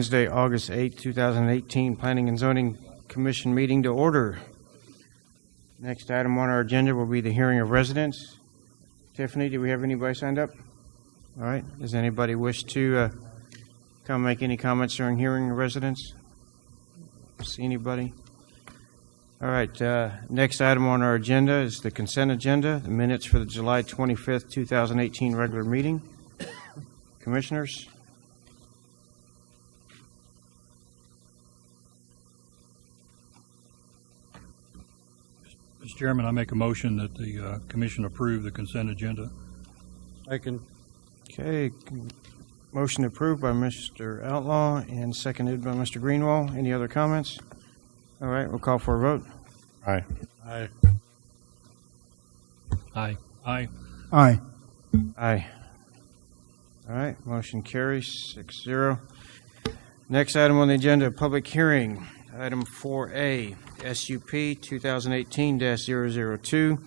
Wednesday, August 8, 2018, Planning and Zoning Commission meeting to order. Next item on our agenda will be the hearing of residents. Tiffany, do we have anybody signed up? All right. Does anybody wish to come make any comments during hearing of residents? See anybody? All right. Next item on our agenda is the consent agenda, the minutes for the July 25th, 2018 regular meeting. Commissioners? Mr. Chairman, I make a motion that the commission approve the consent agenda. Second. Okay. Motion approved by Mr. Outlaw and seconded by Mr. Greenwald. Any other comments? All right. We'll call for a vote. Aye. Aye. Aye. Aye. Aye. Aye. All right. Motion carries 6-0. Next item on the agenda, public hearing. Item 4A, SUP 2018-002.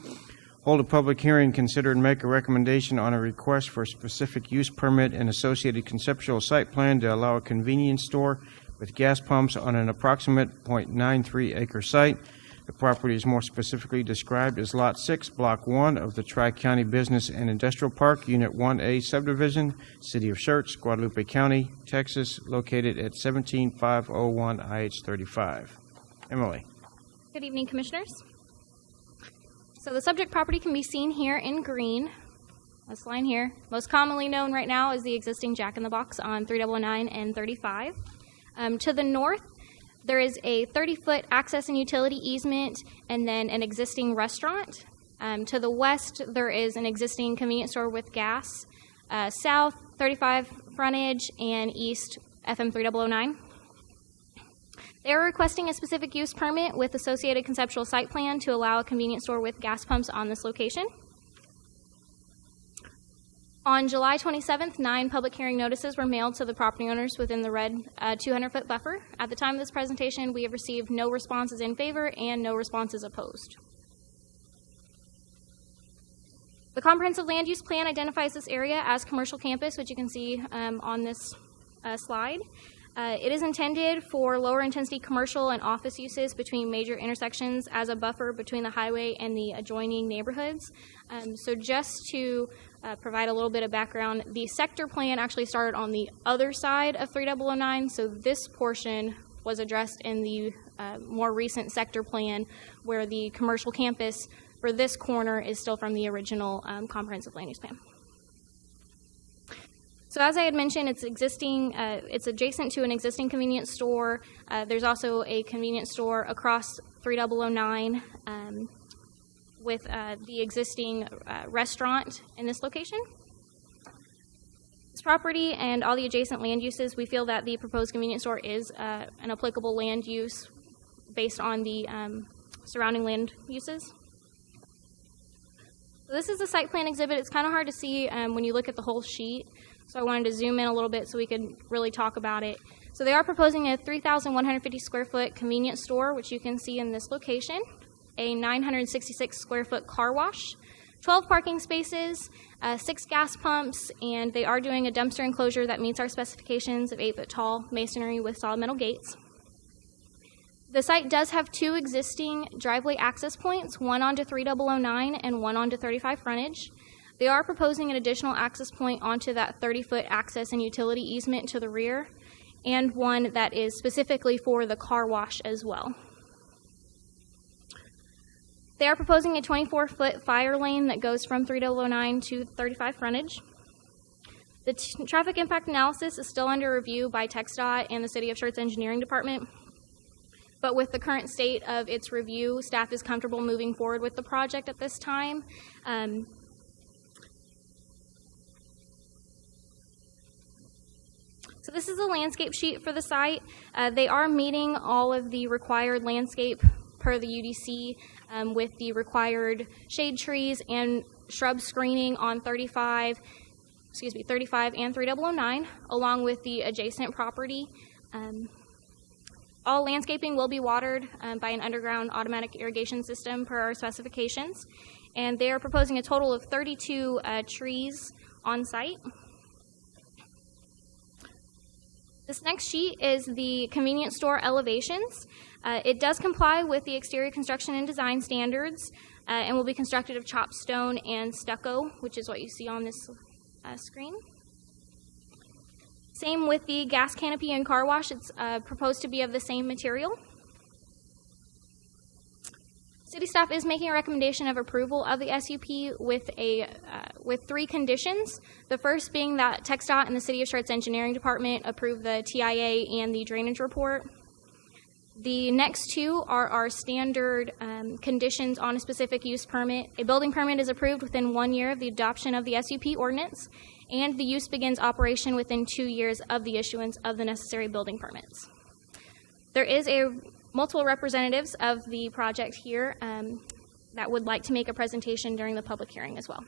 Hold a public hearing, consider and make a recommendation on a request for a specific use permit and associated conceptual site plan to allow a convenience store with gas pumps on an approximate .93 acre site. The property is more specifically described as Lot 6, Block 1 of the Tri-County Business and Industrial Park, Unit 1A Subdivision, City of Schertz, Guadalupe County, Texas, located at 17501 IH 35. Emily. Good evening, Commissioners. So the subject property can be seen here in green. This line here, most commonly known right now as the existing Jack in the Box on 3009 and 35. To the north, there is a 30-foot access and utility easement and then an existing restaurant. To the west, there is an existing convenience store with gas. South, 35 frontage, and east, FM 3009. They are requesting a specific use permit with associated conceptual site plan to allow a convenience store with gas pumps on this location. On July 27th, 9 public hearing notices were mailed to the property owners within the red 200-foot buffer. At the time of this presentation, we have received no responses in favor and no responses opposed. The comprehensive land use plan identifies this area as commercial campus, which you can see on this slide. It is intended for lower intensity commercial and office uses between major intersections as a buffer between the highway and the adjoining neighborhoods. So just to provide a little bit of background, the sector plan actually started on the other side of 3009, so this portion was addressed in the more recent sector plan where the commercial campus for this corner is still from the original comprehensive land use plan. So as I had mentioned, it's adjacent to an existing convenience store. There's also a convenience store across 3009 with the existing restaurant in this location. This property and all the adjacent land uses, we feel that the proposed convenience store is an applicable land use based on the surrounding land uses. So this is a site plan exhibit. It's kind of hard to see when you look at the whole sheet. So I wanted to zoom in a little bit so we could really talk about it. So they are proposing a 3,150 square foot convenience store, which you can see in this location, a 966 square foot car wash, 12 parking spaces, 6 gas pumps, and they are doing a dumpster enclosure that meets our specifications of 8-foot tall masonry with solid metal gates. The site does have 2 existing driveway access points, one onto 3009 and one onto 35 frontage. They are proposing an additional access point onto that 30-foot access and utility easement to the rear, and one that is specifically for the car wash as well. They are proposing a 24-foot fire lane that goes from 3009 to 35 frontage. The traffic impact analysis is still under review by TxDOT and the City of Schertz Engineering Department, but with the current state of its review, staff is comfortable moving forward with the project at this time. So this is a landscape sheet for the site. They are meeting all of the required landscape per the UDC with the required shade trees and shrub screening on 35 and 3009, along with the adjacent property. All landscaping will be watered by an underground automatic irrigation system per our specifications, and they are proposing a total of 32 trees on site. This next sheet is the convenience store elevations. It does comply with the exterior construction and design standards and will be constructed of chopped stone and stucco, which is what you see on this screen. Same with the gas canopy and car wash. It's proposed to be of the same material. City staff is making a recommendation of approval of the SUP with three conditions. The first being that TxDOT and the City of Schertz Engineering Department approve the TIA and the drainage report. The next two are our standard conditions on a specific use permit. A building permit is approved within 1 year of the adoption of the SUP ordinance, and the use begins operation within 2 years of the issuance of the necessary building permits. There is multiple representatives of the project here that would like to make a presentation during the public hearing as well.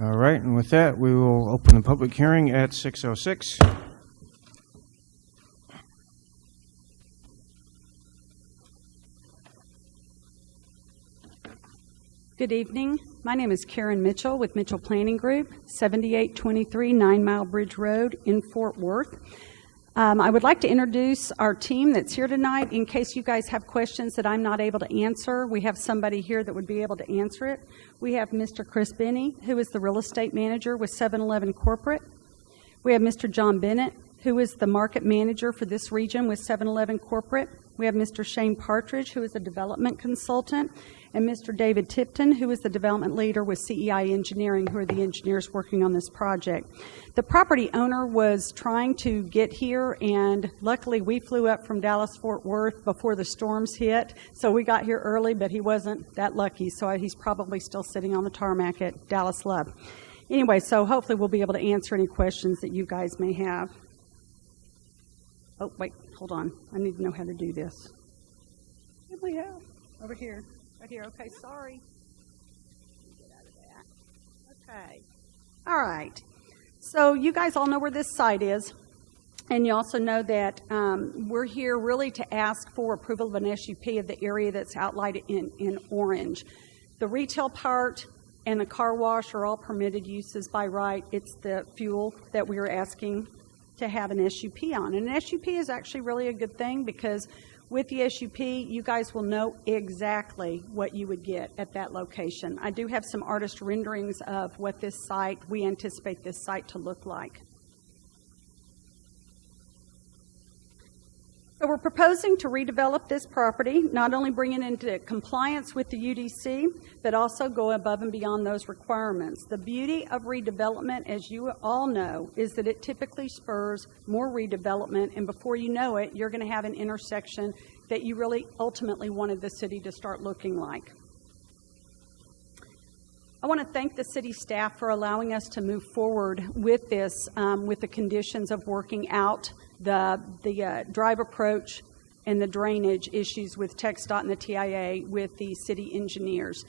All right, and with that, we will open the public hearing at 6:06. Good evening. My name is Karen Mitchell with Mitchell Planning Group, 7823 9 Mile Bridge Road in Fort Worth. I would like to introduce our team that's here tonight. In case you guys have questions that I'm not able to answer, we have somebody here that would be able to answer it. We have Mr. Chris Benny, who is the real estate manager with 7-Eleven Corporate. We have Mr. John Bennett, who is the market manager for this region with 7-Eleven Corporate. We have Mr. Shane Partridge, who is a development consultant, and Mr. David Tipton, who is the development leader with CEI Engineering, who are the engineers working on this project. The property owner was trying to get here, and luckily we flew up from Dallas-Fort Worth before the storms hit, so we got here early, but he wasn't that lucky, so he's probably still sitting on the tarmac at Dallas Love. Anyway, so hopefully we'll be able to answer any questions that you guys may have. Oh, wait, hold on. I need to know how to do this. What do we have? Over here. Right here. Okay, sorry. Get out of that. Okay. All right. So you guys all know where this site is, and you also know that we're here really to ask for approval of an SUP of the area that's outlined in orange. The retail part and the car wash are all permitted uses by right. It's the fuel that we are asking to have an SUP on. And an SUP is actually really a good thing because with the SUP, you guys will know exactly what you would get at that location. I do have some artist renderings of what we anticipate this site to look like. So we're proposing to redevelop this property, not only bring it into compliance with the UDC, but also go above and beyond those requirements. The beauty of redevelopment, as you all know, is that it typically spurs more redevelopment, and before you know it, you're going to have an intersection that you really ultimately wanted the city to start looking like. I want to thank the city staff for allowing us to move forward with this, with the conditions of working out the drive approach and the drainage issues with TxDOT and the TIA with the city engineers.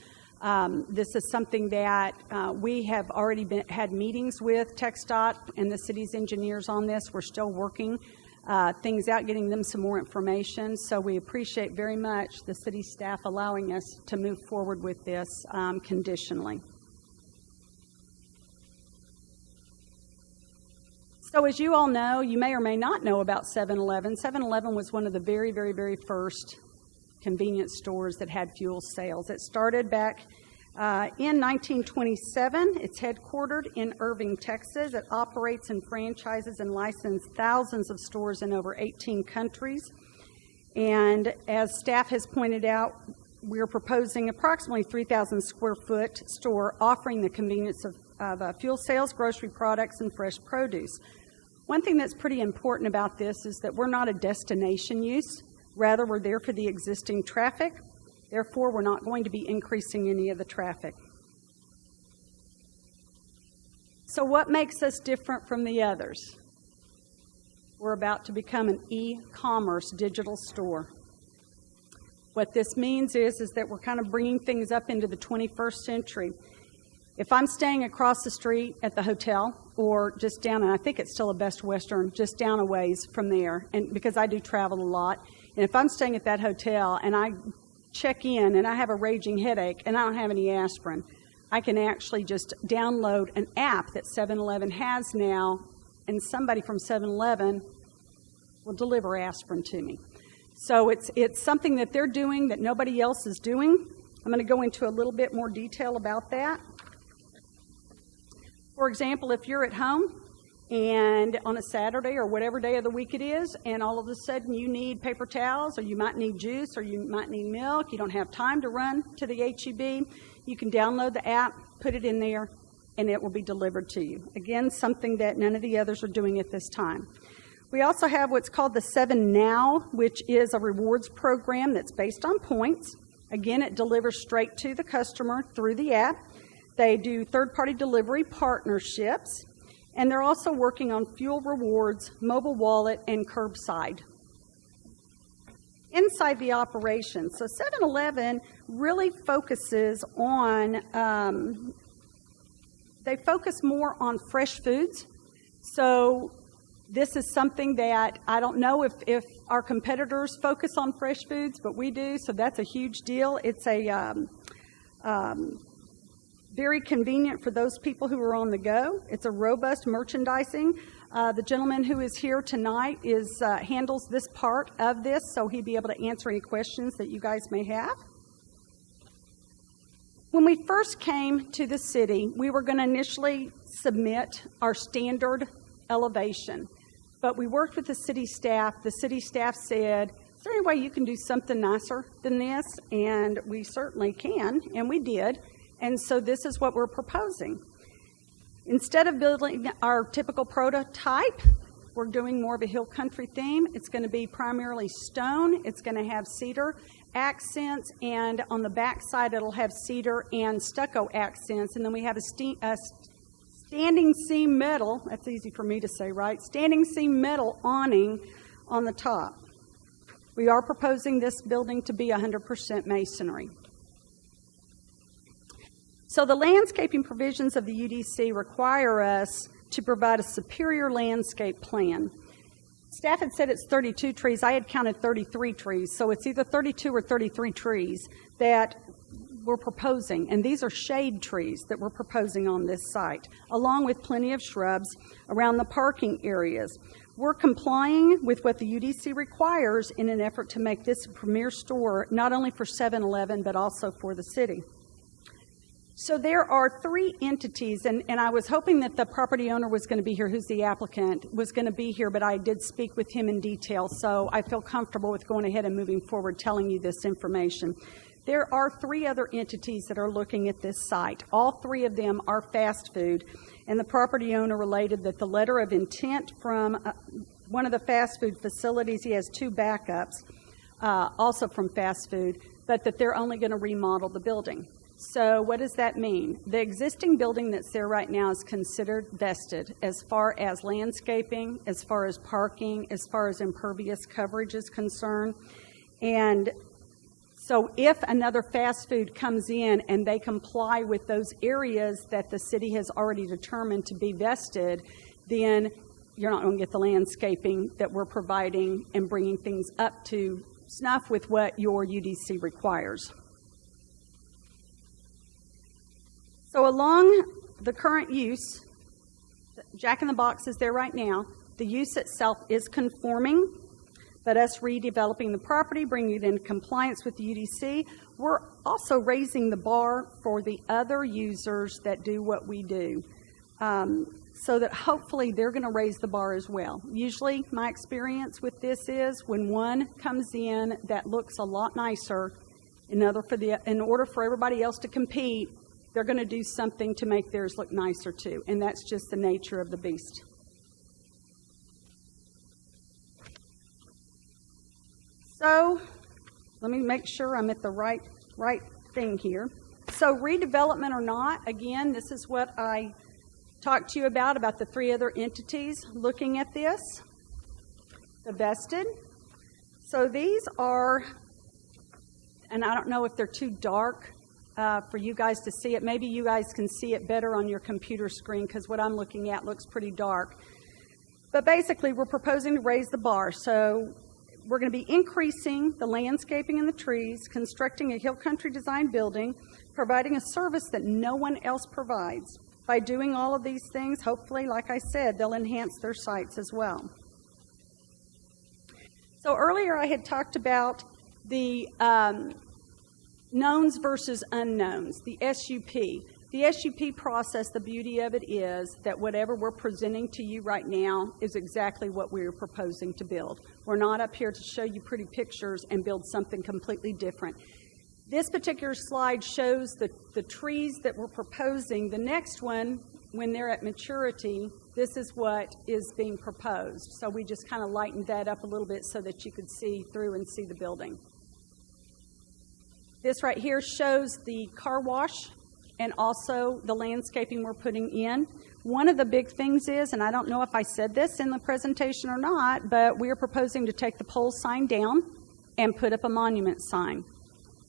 This is something that we have already had meetings with TxDOT and the city's engineers on this. We're still working things out, getting them some more information. So we appreciate very much the city staff allowing us to move forward with this conditionally. So as you all know, you may or may not know about 7-Eleven. 7-Eleven was one of the very, very, very first convenience stores that had fuel sales. It started back in 1927. It's headquartered in Irving, Texas. It operates and franchises and licenses thousands of stores in over 18 countries. And as staff has pointed out, we're proposing approximately 3,000 square foot store offering the convenience of fuel sales, grocery products, and fresh produce. One thing that's pretty important about this is that we're not a destination use. Rather, we're there for the existing traffic. Therefore, we're not going to be increasing any of the traffic. So what makes us different from the others? We're about to become an e-commerce digital store. What this means is that we're kind of bringing things up into the 21st century. If I'm staying across the street at the hotel or just down, and I think it's still a Best Western, just down a ways from there, and because I do travel a lot, and if I'm staying at that hotel and I check in and I have a raging headache and I don't have any aspirin, I can actually just download an app that 7-Eleven has now, and somebody from 7-Eleven will deliver aspirin to me. So it's something that they're doing that nobody else is doing. I'm going to go into a little bit more detail about that. For example, if you're at home and on a Saturday or whatever day of the week it is, and all of a sudden you need paper towels, or you might need juice, or you might need milk, you don't have time to run to the H-E-B, you can download the app, put it in there, and it will be delivered to you. Again, something that none of the others are doing at this time. We also have what's called the 7 Now, which is a rewards program that's based on points. Again, it delivers straight to the customer through the app. They do third-party delivery partnerships, and they're also working on fuel rewards, mobile wallet, and curbside. Inside the operation, so 7-Eleven really focuses on, they focus more on fresh foods. So this is something that I don't know if our competitors focus on fresh foods, but we do, so that's a huge deal. It's a very convenient for those people who are on the go. It's a robust merchandising. The gentleman who is here tonight handles this part of this, so he'd be able to answer any questions that you guys may have. When we first came to the city, we were going to initially submit our standard elevation, but we worked with the city staff. The city staff said, is there any way you can do something nicer than this? And we certainly can, and we did. And so this is what we're proposing. Instead of building our typical prototype, we're doing more of a hill country theme. It's going to be primarily stone. It's going to have cedar accents, and on the back side it'll have cedar and stucco accents. And then we have a standing seam metal, that's easy for me to say, right? Standing seam metal awning on the top. We are proposing this building to be 100% masonry. So the landscaping provisions of the UDC require us to provide a superior landscape plan. Staff had said it's 32 trees. I had counted 33 trees, so it's either 32 or 33 trees that we're proposing. And these are shade trees that we're proposing on this site, along with plenty of shrubs around the parking areas. We're complying with what the UDC requires in an effort to make this a premier store, not only for 7-Eleven, but also for the city. So there are 3 entities, and I was hoping that the property owner was going to be here, who's the applicant, was going to be here, but I did speak with him in detail, so I feel comfortable with going ahead and moving forward telling you this information. There are 3 other entities that are looking at this site. All 3 of them are fast food, and the property owner related that the letter of intent from one of the fast food facilities, he has 2 backups, also from fast food, but that they're only going to remodel the building. So what does that mean? The existing building that's there right now is considered vested as far as landscaping, as far as parking, as far as impervious coverage is concerned. And so if another fast food comes in and they comply with those areas that the city has already determined to be vested, then you're not going to get the landscaping that we're providing and bringing things up to snuff with what your UDC requires. So along the current use, Jack in the Box is there right now. The use itself is conforming, but us redeveloping the property, bringing it into compliance with the UDC, we're also raising the bar for the other users that do what we do, so that hopefully they're going to raise the bar as well. Usually my experience with this is when one comes in that looks a lot nicer, in order for everybody else to compete, they're going to do something to make theirs look nicer too, and that's just the nature of the beast. So let me make sure I'm at the right thing here. So redevelopment or not, again, this is what I talked to you about the 3 other entities looking at this. The vested. So these are, and I don't know if they're too dark for you guys to see it. Maybe you guys can see it better on your computer screen because what I'm looking at looks pretty dark. But basically, we're proposing to raise the bar. So we're going to be increasing the landscaping and the trees, constructing a hill country design building, providing a service that no one else provides. By doing all of these things, hopefully, like I said, they'll enhance their sites as well. So earlier I had talked about the knowns versus unknowns, the SUP. The SUP process, the beauty of it is that whatever we're presenting to you right now is exactly what we're proposing to build. We're not up here to show you pretty pictures and build something completely different. This particular slide shows the trees that we're proposing. The next one, when they're at maturity, this is what is being proposed. So we just kind of lightened that up a little bit so that you could see through and see the building. This right here shows the car wash and also the landscaping we're putting in. One of the big things is, and I don't know if I said this in the presentation or not, but we are proposing to take the pole sign down and put up a monument sign.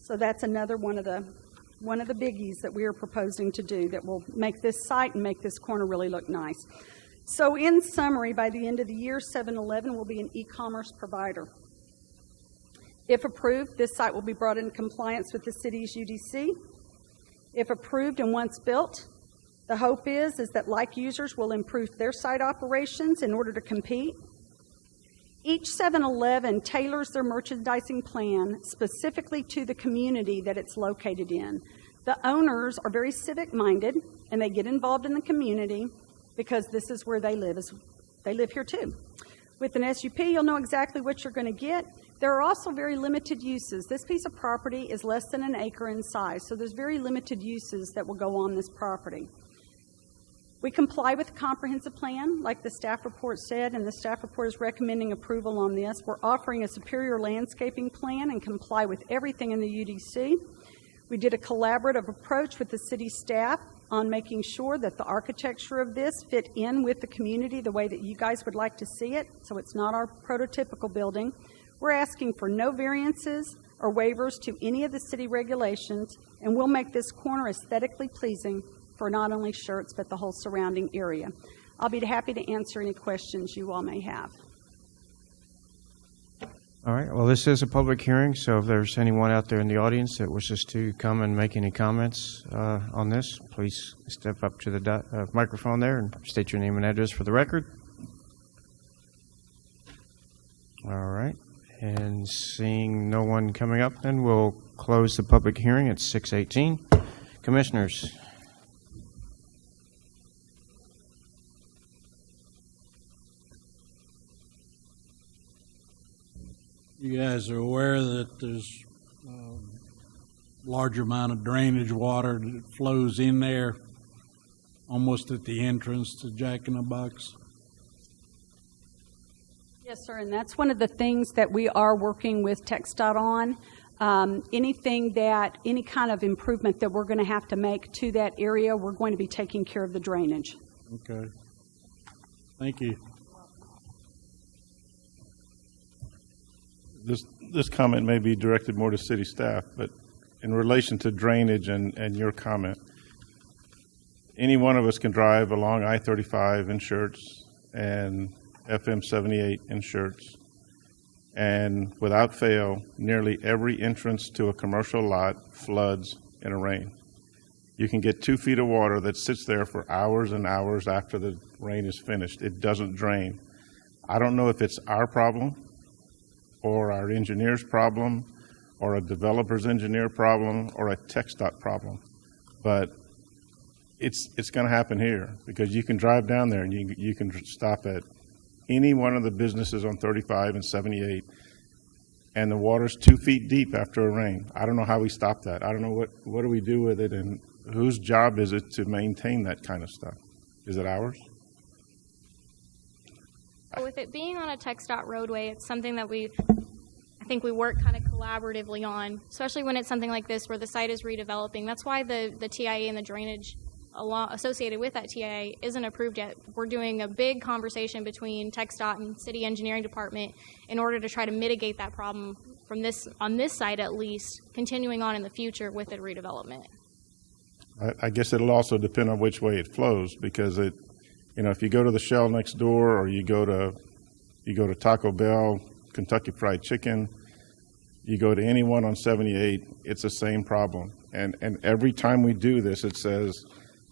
So that's another one of the biggies that we are proposing to do that will make this site and make this corner really look nice. So in summary, by the end of the year, 7-Eleven will be an e-commerce provider. If approved, this site will be brought into compliance with the city's UDC. If approved and once built, the hope is that like users will improve their site operations in order to compete. Each 7-Eleven tailors their merchandising plan specifically to the community that it's located in. The owners are very civic-minded, and they get involved in the community because this is where they live. They live here too. With an SUP, you'll know exactly what you're going to get. There are also very limited uses. This piece of property is less than an acre in size, so there's very limited uses that will go on this property. We comply with the comprehensive plan, like the staff report said, and the staff report is recommending approval on this. We're offering a superior landscaping plan and comply with everything in the UDC. We did a collaborative approach with the city staff on making sure that the architecture of this fit in with the community the way that you guys would like to see it, so it's not our prototypical building. We're asking for no variances or waivers to any of the city regulations, and we'll make this corner aesthetically pleasing for not only Schertz, but the whole surrounding area. I'll be happy to answer any questions you all may have. All right, well, this is a public hearing, so if there's anyone out there in the audience that wishes to come and make any comments on this, please step up to the microphone there and state your name and address for the record. All right, and seeing no one coming up, then we'll close the public hearing at 6:18. Commissioners. You guys are aware that there's a large amount of drainage water that flows in there almost at the entrance to Jack in the Box? Yes, sir, and that's one of the things that we are working with TxDOT on. Any kind of improvement that we're going to have to make to that area, we're going to be taking care of the drainage. Okay. Thank you. This comment may be directed more to city staff, but in relation to drainage and your comment, any one of us can drive along I-35 in Schertz and FM 78 in Schertz, and without fail, nearly every entrance to a commercial lot floods in a rain. You can get 2 feet of water that sits there for hours and hours after the rain is finished. It doesn't drain. I don't know if it's our problem or our engineer's problem or a developer's engineer problem or a TxDOT problem, but it's going to happen here because you can drive down there and you can stop at any one of the businesses on 35 and 78, and the water's 2 feet deep after a rain. I don't know how we stop that. I don't know what do we do with it, and whose job is it to maintain that kind of stuff? Is it ours? With it being on a TxDOT roadway, it's something that I think we work kind of collaboratively on, especially when it's something like this where the site is redeveloping. That's why the TIA and the drainage associated with that TIA isn't approved yet. We're doing a big conversation between TxDOT and City Engineering Department in order to try to mitigate that problem from on this site at least, continuing on in the future with the redevelopment. I guess it'll also depend on which way it flows, because if you go to the Shell next door, or you go to Taco Bell, Kentucky Fried Chicken, You go to anyone on 78, it's the same problem. And every time we do this, it says,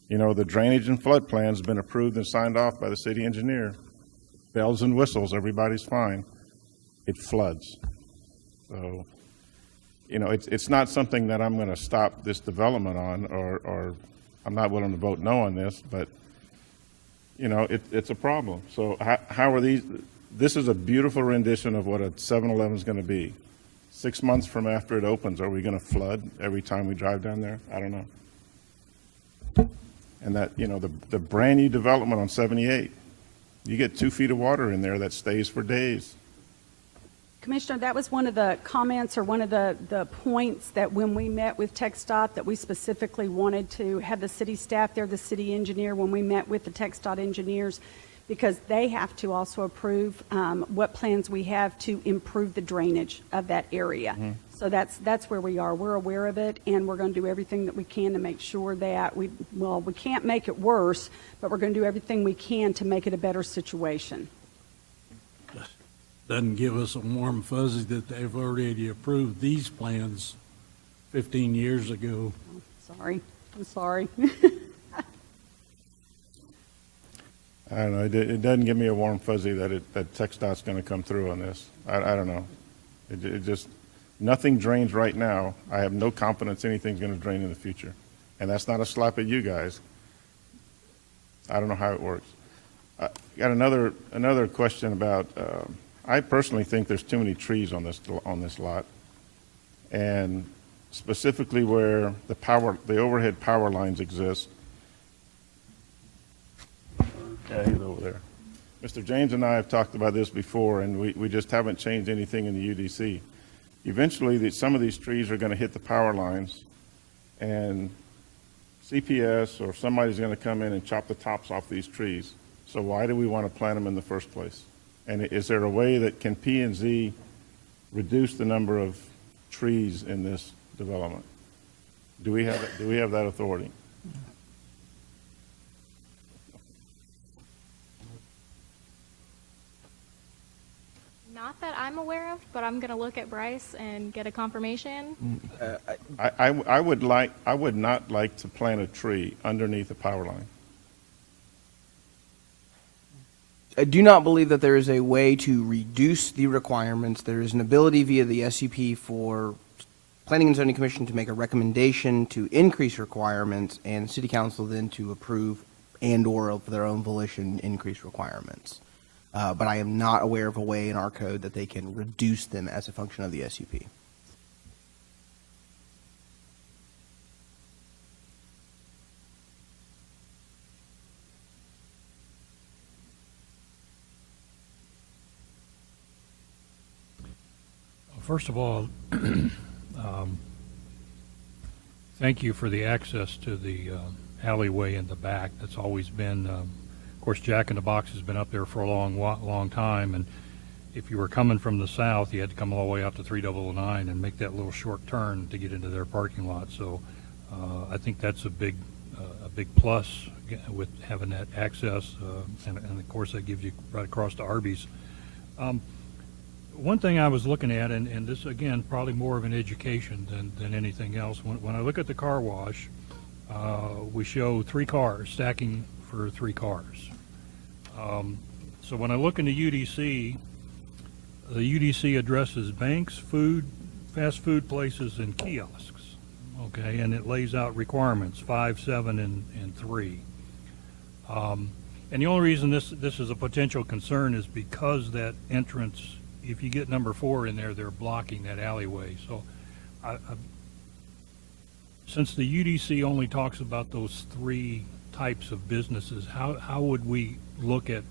you know, the drainage and flood plan's been approved and signed off by the city engineer. Bells and whistles, everybody's fine. It floods. So, you know, it's not something that I'm going to stop this development on, or I'm not willing to vote no on this, but, you know, it's a problem. So how are these? This is a beautiful rendition of what a 7-Eleven is going to be. 6 months from after it opens, are we going to flood every time we drive down there? I don't know. And that, you know, the brand new development on 78, you get 2 feet of water in there that stays for days. Commissioner, that was one of the comments or one of the points that when we met with TxDOT that we specifically wanted to have the city staff there, the city engineer, when we met with the TxDOT engineers, because they have to also approve what plans we have to improve the drainage of that area. Mm-hmm. So that's where we are. We're aware of it, and we're going to do everything that we can to make sure that we can't make it worse, but we're going to do everything we can to make it a better situation. Doesn't give us a warm fuzzy that they've already approved these plans 15 years ago. Sorry. I'm sorry. I don't know. It doesn't give me a warm fuzzy that TxDOT's going to come through on this. I don't know. It just, nothing drains right now. I have no confidence anything's going to drain in the future. And that's not a slap at you guys. I don't know how it works. I got another question about, I personally think there's too many trees on this lot. And specifically where the overhead power lines exist. Yeah, he's over there. Mr. James and I have talked about this before, and we just haven't changed anything in the UDC. Eventually, some of these trees are going to hit the power lines, and CPS or somebody's going to come in and chop the tops off these trees. So why do we want to plant them in the first place? And is there a way that can P&Z reduce the number of trees in this development? Do we have that authority? Not that I'm aware of, but I'm going to look at Bryce and get a confirmation. I would not like to plant a tree underneath a power line. I do not believe that there is a way to reduce the requirements. There is an ability via the SCP for Planning and Zoning Commission to make a recommendation to increase requirements, and City Council then to approve and/or of their own volition increase requirements. But I am not aware of a way in our code that they can reduce them as a function of the SUP. First of all, thank you for the access to the alleyway in the back. That's always been, of course, Jack in the Box has been up there for a long time, and if you were coming from the south, you had to come all the way out to 3009 and make that little short turn to get into their parking lot. So I think that's a big plus with having that access, and of course that gives you right across to Arby's. One thing I was looking at, and this again probably more of an education than anything else, when I look at the car wash, we show 3 cars stacking for 3 cars. So when I look in the UDC addresses banks, fast food places, and kiosks. Okay, and it lays out requirements 5, 7, and 3. And the only reason this is a potential concern is because that entrance, if you get number 4 in there, they're blocking that alleyway. So since the UDC only talks about those 3 types of businesses, how would we look at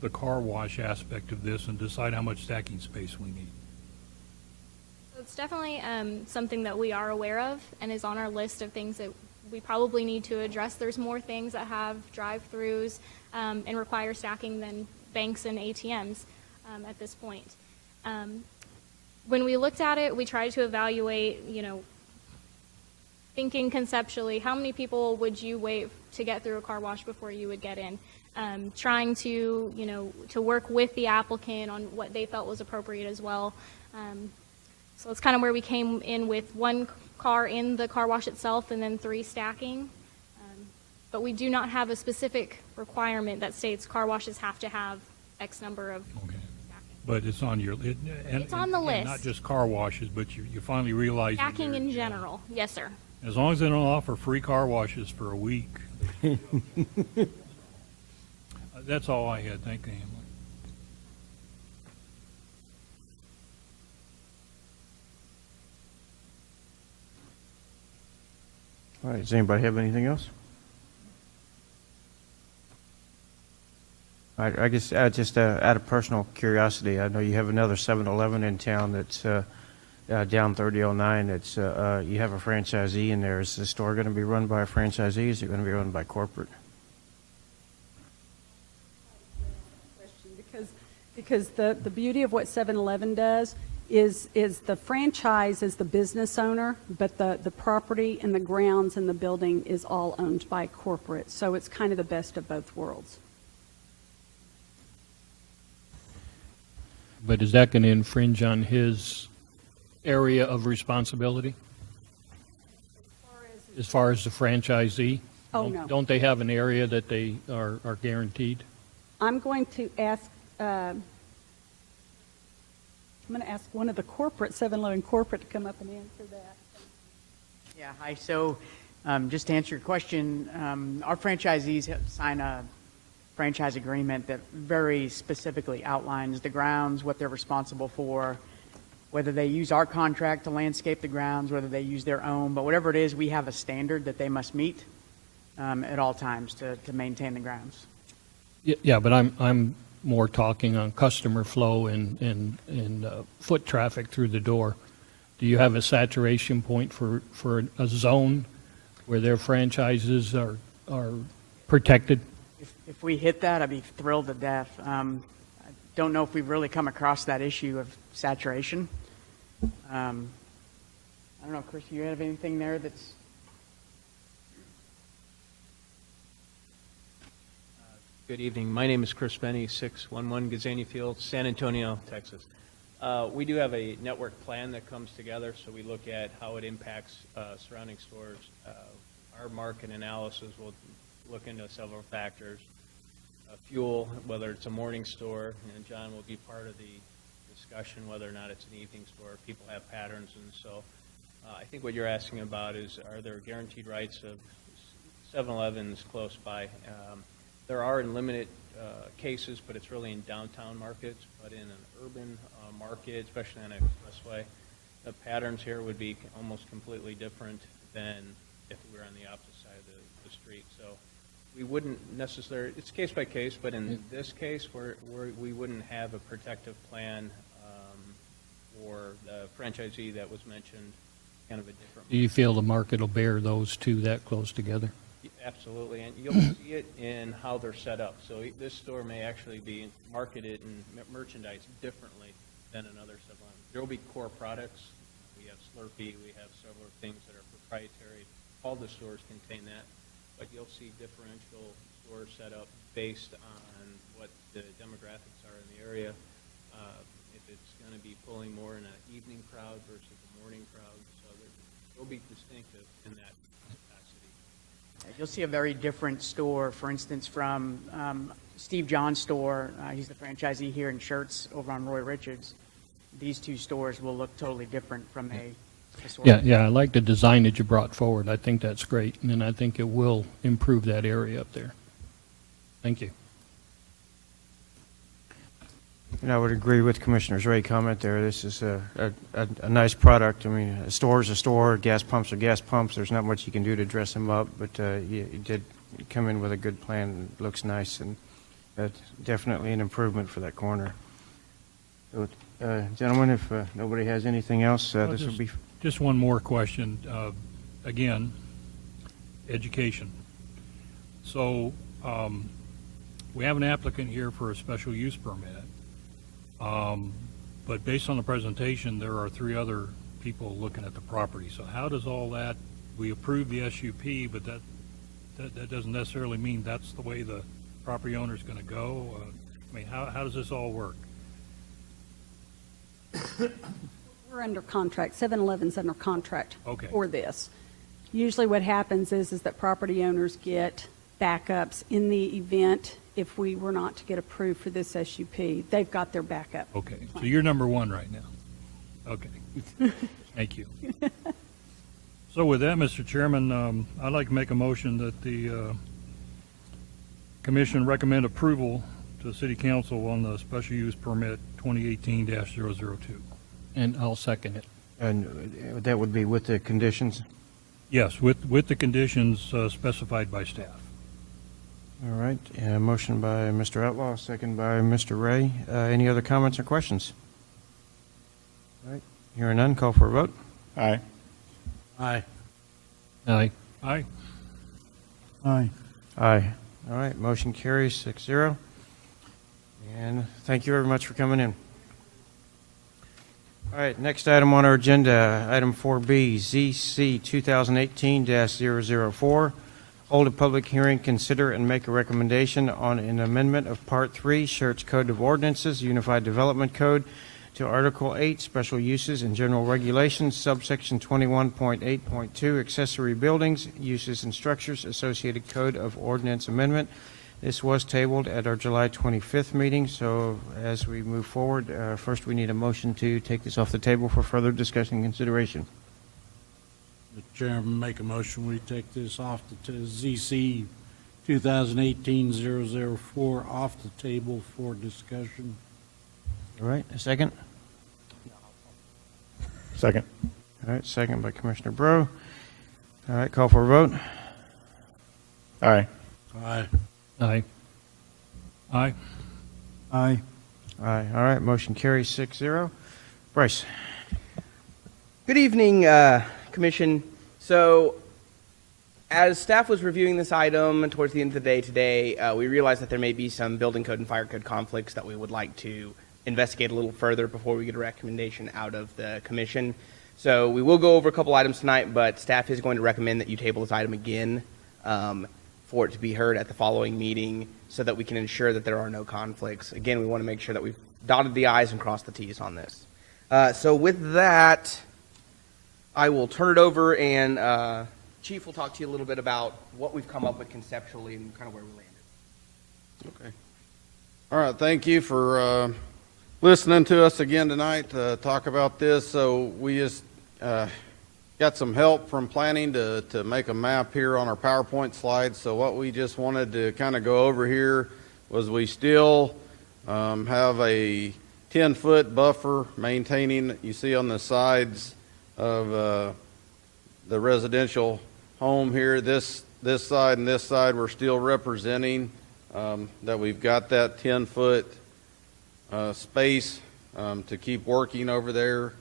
the car wash aspect of this and decide how much stacking space we need? So it's definitely something that we are aware of and is on our list of things that we probably need to address. There's more things that have drive-throughs and require stacking than banks and ATMs at this point. When we looked at it, we tried to evaluate, thinking conceptually, how many people would you wait to get through a car wash before you would get in? Trying to, to work with the applicant on what they felt was appropriate as well. So it's kind of where we came in with one car in the car wash itself and then 3 stacking. But we do not have a specific requirement that states car washes have to have X number of Okay. stacking. But it's on your, It's on the and not list. just car washes, but you finally realize. Stacking in general, yes, sir. As long as they don't offer free car washes for a week. That's all I had. Thank you, Emily. All right, does anybody have anything else? I guess just out of personal curiosity, I know you have another 7-Eleven in town that's down 3009. It's you have a franchisee in there. Is the store going to be run by a franchisee? Is it going to be run by corporate? Because the beauty of what 7-Eleven does is the franchise is the business owner, but the property and the grounds and the building is all owned by corporate. So it's kind of the best of both worlds. But is that going to infringe on his area of responsibility? As far as the franchisee? Oh, no. Don't they have an area that they are guaranteed? I'm going to ask one of the corporate 7-Eleven corporate to come up and answer that. Yeah, hi. So just to answer your question, our franchisees have signed a franchise agreement that very specifically outlines the grounds, what they're responsible for, whether they use our contract to landscape the grounds, whether they use their own. But whatever it is, we have a standard that they must meet at all times to maintain the grounds. Yeah, but I'm more talking on customer flow and foot traffic through the door. Do you have a saturation point for a zone where their franchises are protected? If we hit that, I'd be thrilled to death. I don't know if we've really come across that issue of saturation. I don't know, Chris, you have anything there that's... Good evening. My name is Chris Benny, 611 Gazania Field, San Antonio, Texas. We do have a network plan that comes together, so we look at how it impacts surrounding stores. Our market analysis will look into several factors. Fuel, whether it's a morning store, and John will be part of the discussion whether or not it's an evening store. People have patterns, and so I think what you're asking about is, are there guaranteed rights of 7-Elevens close by? There are in limited cases, but it's really in downtown markets. But in an urban market, especially on an expressway, the patterns here would be almost completely different than if we were on the opposite side of the street. So we wouldn't necessarily, it's case by case, but in this case, we wouldn't have a protective plan for the franchisee that was mentioned, kind of a different. Do you feel the market will bear those two that close together? Absolutely, and you'll see it in how they're set up. So this store may actually be marketed and merchandised differently than another 7-Eleven. There will be core products. We have Slurpee. We have several things that are proprietary. All the stores contain that, but you'll see differential stores set up based on what the demographics are in the area. If it's going to be pulling more in an evening crowd versus a morning crowd, so they'll be distinctive in that. You'll see a very different store, for instance, from Steve John's store. He's the franchisee here in Schertz over on Roy Richards. These two stores will look totally different from a store. Yeah, I like the design that you brought forward. I think that's great, and I think it will improve that area up there. Thank you. And I would agree with Commissioner Ray's comment there. This is a nice product. I mean, a store is a store, gas pumps are gas pumps. There's not much you can do to dress them up, but you did come in with a good plan. It looks nice, and that's definitely an improvement for that corner. So, gentlemen, if nobody has anything else, this will be... Just one more question. Again, education. So we have an applicant here for a special use permit. But based on the presentation, there are 3 other people looking at the property. So how does all that, we approve the SUP, but that doesn't necessarily mean that's the way the property owner's going to go? I mean, how does this all work? We're under contract. 7-Eleven's under contract Okay. for this. Usually what happens is that property owners get backups in the event if we were not to get approved for this SUP. They've got their backup. Okay, so you're number one right now. Okay. Thank you. So with that, Mr. Chairman, I'd like to make a motion that the commission recommend approval to the city council on the special use permit 2018-002. And I'll second it. And that would be with the conditions? Yes, with the conditions specified by staff. All right, motion by Mr. Outlaw, second by Mr. Ray. Any other comments or questions? All right, hearing none, call for a vote. Aye. Aye. Aye. Aye. Aye. Aye. All right, motion carries 6-0. And thank you very much for coming in. All right, next item on our agenda, item 4B, ZC 2018-004. Hold a public hearing, consider and make a recommendation on an amendment of Part 3, Schertz Code of Ordinances, Unified Development Code, to Article 8, Special Uses and General Regulations, subsection 21.8.2, Accessory Buildings, Uses and Structures, Associated Code of Ordinance Amendment. This was tabled at our July 25th meeting, so as we move forward, first we need a motion to take this off the table for further discussion and consideration. The chairman make a motion, we take this off the ZC 2018-004 off the table for discussion. All right, a second? Second. All right, second by Commissioner Bro. All right, call for a vote. Aye. Aye. Aye. Aye. Aye. Aye. All right, motion carries 6-0. Bryce. Good evening, Commission. So, as staff was reviewing this item towards the end of the day today, we realized that there may be some building code and fire code conflicts that we would like to investigate a little further before we get a recommendation out of the Commission. So we will go over a couple items tonight, but staff is going to recommend that you table this item again for it to be heard at the following meeting so that we can ensure that there are no conflicts. Again, we want to make sure that we've dotted the I's and crossed the T's on this. So with that, I will turn it over, and Chief will talk to you a little bit about what we've come up with conceptually and kind of where we landed. Okay. All right, thank you for listening to us again tonight to talk about this. So we just got some help from planning to make a map here on our PowerPoint slides. So what we just wanted to kind of go over here was we still have a 10-foot buffer maintaining, you see on the sides of the residential home here. This side and this side, we're still representing that we've got that 10-foot space to keep working over there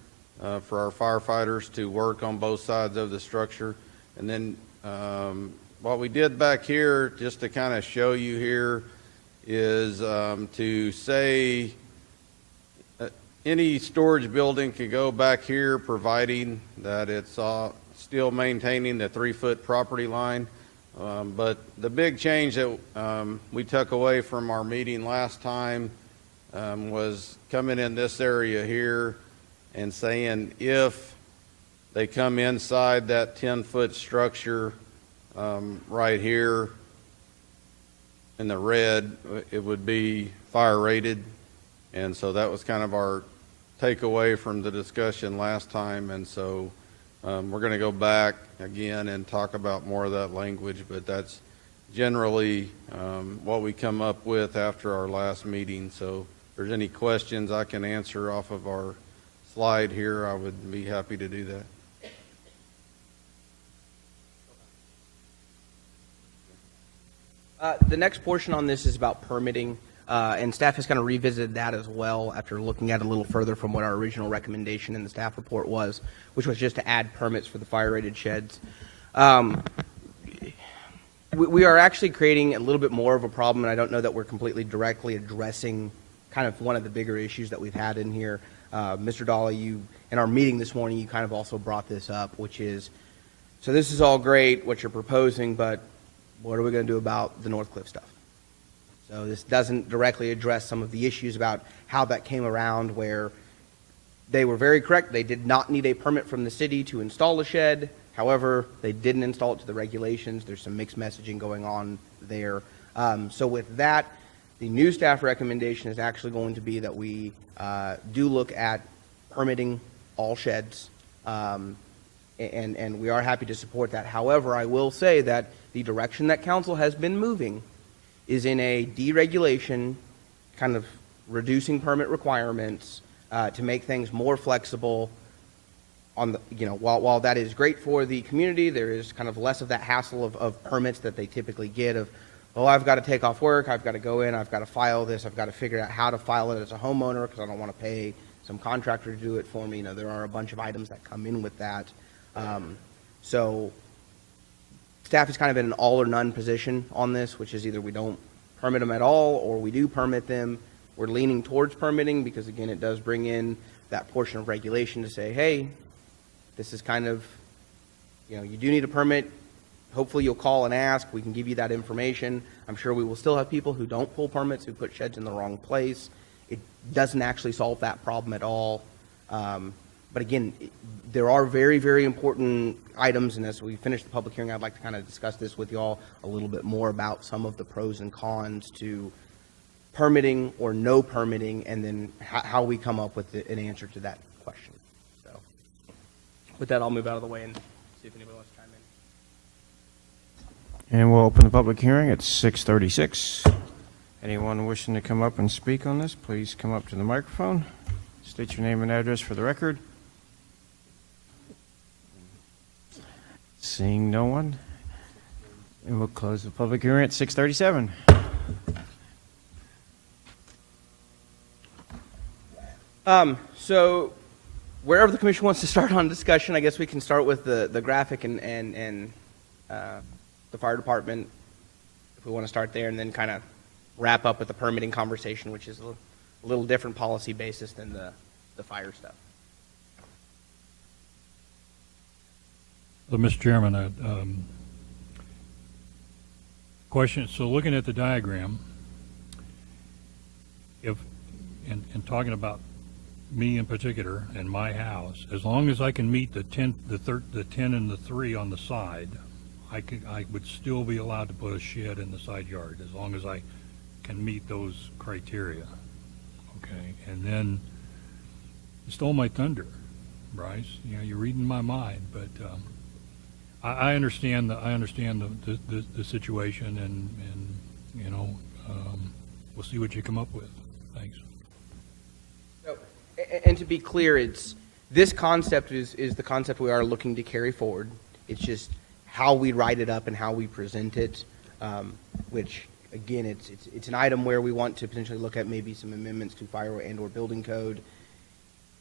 for our firefighters to work on both sides of the structure. And then what we did back here, just to kind of show you here, is to say any storage building could go back here, providing that it's still maintaining the 3-foot property line. But the big change that we took away from our meeting last time was coming in this area here and saying if they come inside that 10-foot structure right here in the red, it would be fire rated. And so that was kind of our takeaway from the discussion last time. And so we're going to go back again and talk about more of that language, but that's generally what we come up with after our last meeting. So if there's any questions I can answer off of our slide here, I would be happy to do that. The next portion on this is about permitting, and staff has kind of revisited that as well after looking at it a little further from what our original recommendation in the staff report was, which was just to add permits for the fire-rated sheds. We are actually creating a little bit more of a problem, and I don't know that we're completely directly addressing kind of one of the bigger issues that we've had in here. Mr. Dawley, you, in our meeting this morning, you kind of also brought this up, which is, so this is all great, what you're proposing, but what are we going to do about the North Cliff stuff? So this doesn't directly address some of the issues about how that came around, where They were very correct. They did not need a permit from the city to install a shed. However, they didn't install it to the regulations. There's some mixed messaging going on there. So with that, the new staff recommendation is actually going to be that we do look at permitting all sheds, and we are happy to support that. However, I will say that the direction that council has been moving is in a deregulation, kind of reducing permit requirements to make things more flexible. On the, while that is great for the community, there is kind of less of that hassle of permits that they typically get of, oh, I've got to take off work, I've got to go in, I've got to file this, I've got to figure out how to file it as a homeowner because I don't want to pay some contractor to do it for me. There are a bunch of items that come in with that. So staff is kind of in an all or none position on this, which is either we don't permit them at all or we do permit them. We're leaning towards permitting because, again, it does bring in that portion of regulation to say, hey, this is kind of, you do need a permit. Hopefully you'll call and ask. We can give you that information. I'm sure we will still have people who don't pull permits, who put sheds in the wrong place. It doesn't actually solve that problem at all. But again, there are very, very important items, and as we finish the public hearing, I'd like to kind of discuss this with y'all a little bit more about some of the pros and cons to permitting or no permitting, and then how we come up with an answer to that question. So with that, I'll move out of the way and see if anybody wants to chime in. And we'll open the public hearing at 6:36. Anyone wishing to come up and speak on this, please come up to the microphone. State your name and address for the record. Seeing no one, and we'll close the public hearing at 6:37. So wherever the commission wants to start on discussion, I guess we can start with the graphic and the fire department, if we want to start there, and then kind of wrap up with the permitting conversation, which is a little different policy basis than the fire stuff. So, Mr. Chairman, question, so looking at the diagram, and talking about me in particular and my house, as long as I can meet the 10 and the 3 on the side, I would still be allowed to put a shed in the side yard as long as I can meet those criteria. Okay, and then you stole my thunder, Bryce. You're reading my mind, but I understand the situation, and we'll see what you come up with. Thanks. So, and to be clear, this concept is the concept we are looking to carry forward. It's just how we write it up and how we present it, which again, it's an item where we want to potentially look at maybe some amendments to fire and or building code,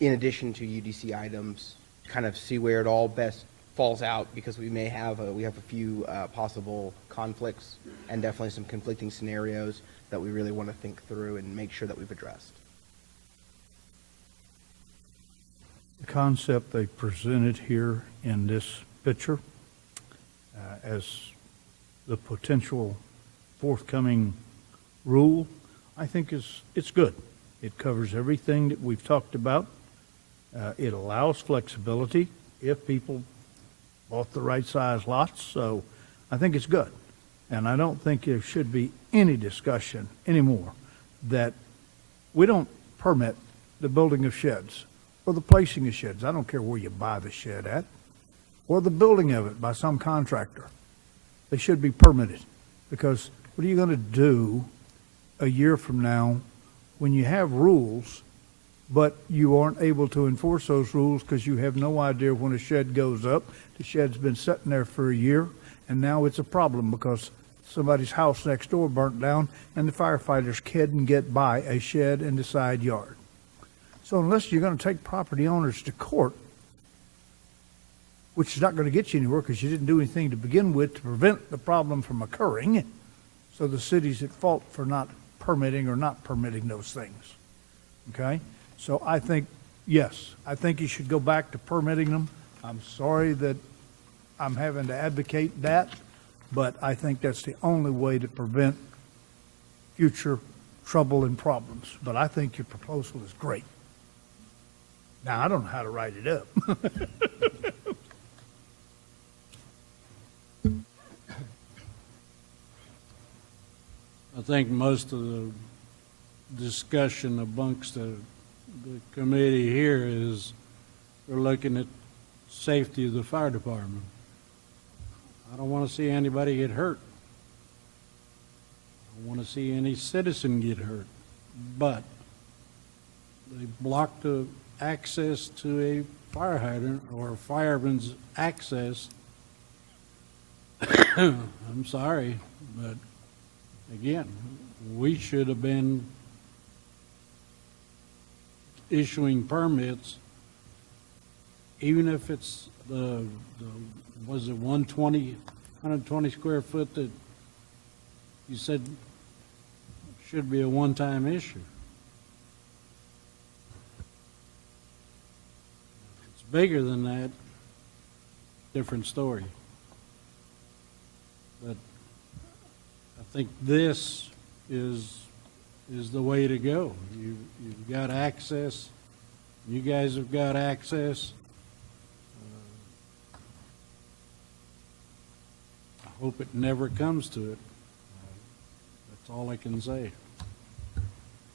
in addition to UDC items, kind of see where it all best falls out, because we may have a few possible conflicts and definitely some conflicting scenarios that we really want to think through and make sure that we've addressed. The concept they presented here in this picture as the potential forthcoming rule, I think it's good. It covers everything that we've talked about. It allows flexibility if people bought the right size lots, so I think it's good. And I don't think there should be any discussion anymore that we don't permit the building of sheds or the placing of sheds. I don't care where you buy the shed at, or the building of it by some contractor. They should be permitted, because what are you going to do a year from now when you have rules, but you aren't able to enforce those rules because you have no idea when a shed goes up? The shed's been sitting there for a year, and now it's a problem because somebody's house next door burnt down and the firefighters couldn't get by a shed in the side yard. So unless you're going to take property owners to court, which is not going to get you anywhere because you didn't do anything to begin with to prevent the problem from occurring, so the city's at fault for not permitting or not permitting those things. Okay? So I think, yes, I think you should go back to permitting them. I'm sorry that I'm having to advocate that, but I think that's the only way to prevent future trouble and problems. But I think your proposal is great. Now, I don't know how to write it up. I think most of the discussion amongst the committee here is we're looking at safety of the fire department. I don't want to see anybody get hurt. I don't want to see any citizen get hurt. But they blocked the access to a fire hydrant or fireman's access. I'm sorry, but again, we should have been issuing permits, even if it's was it 120 square foot that you said should be a one-time issue. If it's bigger than that, different story. But I think this is the way to go. You've got access. You guys have got access. I hope it never comes to it. That's all I can say.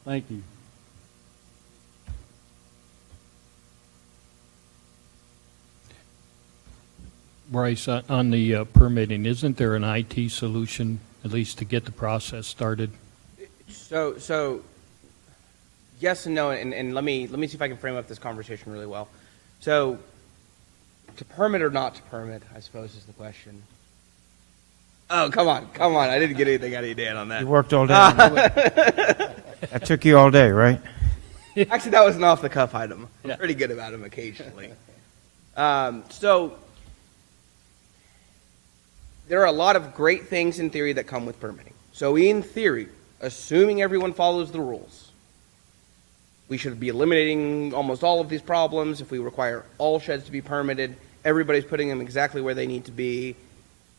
Thank you. Bryce, on the permitting, isn't there an IT solution, at least to get the process started? So, yes and no, and let me see if I can frame up this conversation really well. So, to permit or not to permit, I suppose is the question. Oh, come on, I didn't get anything out of you, Dan, on that. You worked all day. That took you all day, right? Actually, that was an off-the-cuff item. I'm Yeah. pretty good about them occasionally. So, there are a lot of great things in theory that come with permitting. So in theory, assuming everyone follows the rules, we should be eliminating almost all of these problems. If we require all sheds to be permitted, everybody's putting them exactly where they need to be,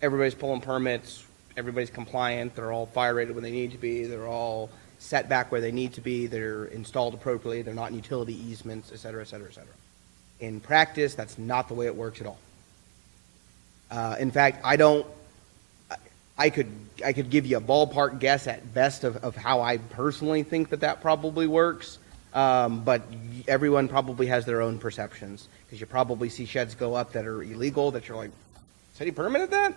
everybody's pulling permits, everybody's compliant, they're all fire rated when they need to be, they're all set back where they need to be, they're installed appropriately, they're not in utility easements, et cetera, et cetera, et cetera. In practice, that's not the way it works at all. In fact, I could give you a ballpark guess at best of how I personally think that probably works, but everyone probably has their own perceptions, because you probably see sheds go up that are illegal that you're like, said he permitted that?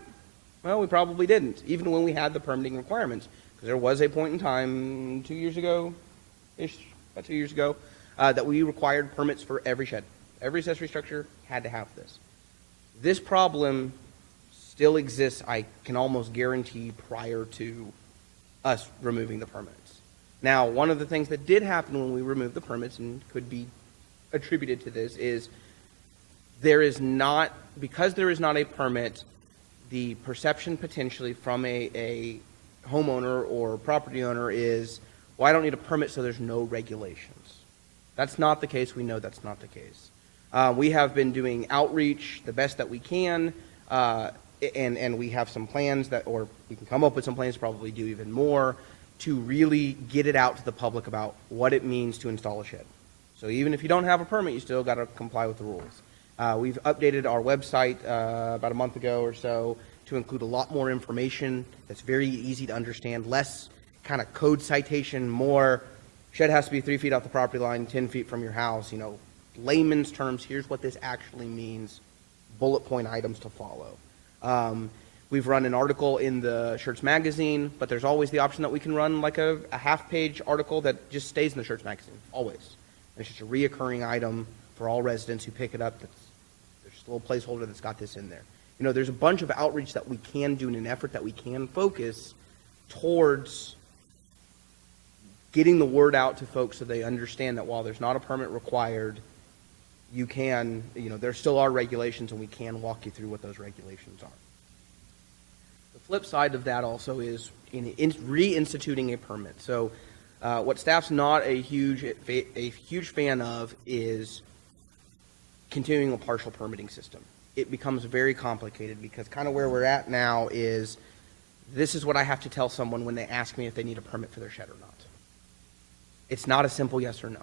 Well, we probably didn't, even when we had the permitting requirements, because there was a point in time 2 years ago, about 2 years ago, that we required permits for every shed. Every accessory structure had to have this. This problem still exists, I can almost guarantee, prior to us removing the permits. Now, one of the things that did happen when we removed the permits, and could be attributed to this, is because there is not a permit, the perception potentially from a homeowner or property owner is, well, I don't need a permit, so there's no regulations. That's not the case. We know that's not the case. We have been doing outreach the best that we can, and we have some plans or we can come up with some plans to probably do even more, to really get it out to the public about what it means to install a shed. So even if you don't have a permit, you still got to comply with the rules. We've updated our website about a month ago or so to include a lot more information that's very easy to understand, less kind of code citation, more shed has to be 3 feet off the property line, 10 feet from your house, layman's terms, here's what this actually means, bullet point items to follow. We've run an article in the Schertz magazine, but there's always the option that we can run like a half-page article that just stays in the Schertz magazine, always. It's just a reoccurring item for all residents who pick it up. There's just a little placeholder that's got this in there. There's a bunch of outreach that we can do in an effort that we can focus towards getting the word out to folks so they understand that while there's not a permit required, you can, there still are regulations, and we can walk you through what those regulations are. The flip side of that also is reinstituting a permit. So what staff's not a huge fan of is continuing a partial permitting system. It becomes very complicated, because kind of where we're at now is, this is what I have to tell someone when they ask me if they need a permit for their shed or not. It's not a simple yes or no.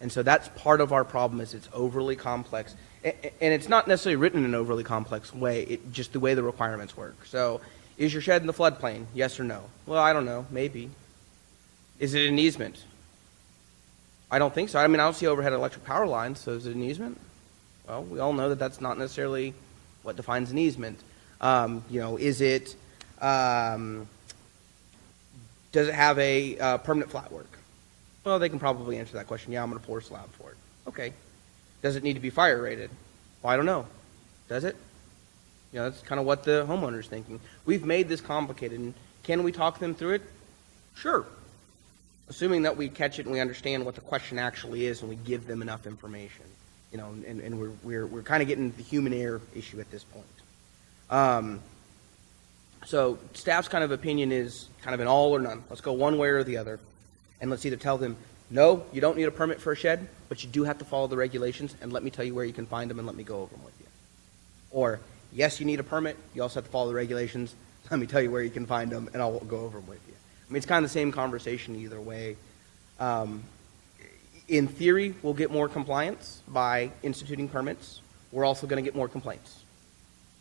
And so that's part of our problem is it's overly complex. And it's not necessarily written in an overly complex way, just the way the requirements work. So is your shed in the floodplain? Yes or no? Well, I don't know. Maybe. Is it an easement? I don't think so. I mean, I don't see overhead electric power lines, so is it an easement? Well, we all know that that's not necessarily what defines an easement. Is it, does it have a permanent flat work? Well, they can probably answer that question. Yeah, I'm going to pour a slab for it. Okay. Does it need to be fire rated? Well, I don't know. Does it? That's kind of what the homeowner's thinking. We've made this complicated, and can we talk them through it? Sure. Assuming that we catch it and we understand what the question actually is and we give them enough information. And we're kind of getting the human error issue at this point. So staff's kind of opinion is kind of an all or none. Let's go one way or the other. And let's either tell them, no, you don't need a permit for a shed, but you do have to follow the regulations, and let me tell you where you can find them and let me go over them with you. Or, yes, you need a permit, you also have to follow the regulations, let me tell you where you can find them, and I'll go over them with you. I mean, it's kind of the same conversation either way. In theory, we'll get more compliance by instituting permits. We're also going to get more complaints.